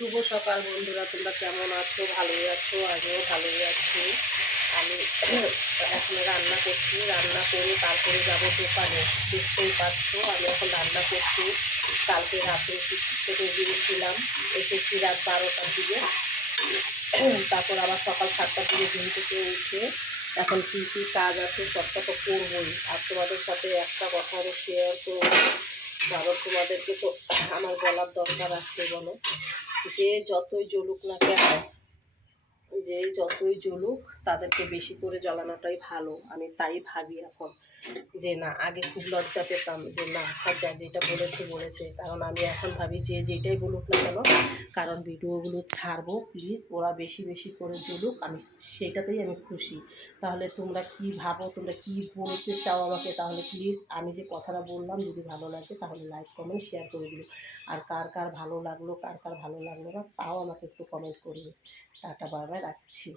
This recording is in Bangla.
শুভ সকাল বন্ধুরা, তোমরা কেমন আছো? ভালোই আছো? আমিও ভালোই আছি। আমি এখন রান্না করছি। রান্না করে তারপরে যাব দোকানে। দেখতেই পাচ্ছ, আমি এখন রান্না করছি। কালকে রাতে থেকে গিয়েছিলাম এসেছি রাত বারোটার দিকে। তারপর আবার সকাল সাতটার দিকে ঘুম থেকে উঠে এখন কী কী কাজ আছে সবটা তো করবোই। আর তোমাদের সাথে একটা কথা শেয়ার করব। তোমাদেরকে তো আমার বলার দরকার আছে, বলো। যে যতই জ্বলুক না কেন, যে যতই জ্বলুক, তাদেরকে বেশি করে জ্বালানোটাই ভালো। আমি তাই ভাবি এখন। যে না, আগে খুব লজ্জা পেতাম যে না যা যেটা বলেছে বলেছে। কারণ আমি এখন ভাবি যে যেটাই বলুক না কেন, কারণ ভিডিওগুলো ছাড়বো প্লিজ ওরা বেশি বেশি করে জ্বলুক আমি সেটাতেই আমি খুশি। তাহলে তোমরা কি ভাবো, তোমরা কি বলতে চাও আমাকে, তাহলে প্লিজ আমি যে কথাটা বললাম, যদি ভালো লাগে, তাহলে লাইক কমেন্ট শেয়ার করে দিও। আর কার কার ভালো লাগল, কার কার ভালো লাগল না, তাও আমাকে একটু কমেন্ট করবে টাটা বারবার রাখছি।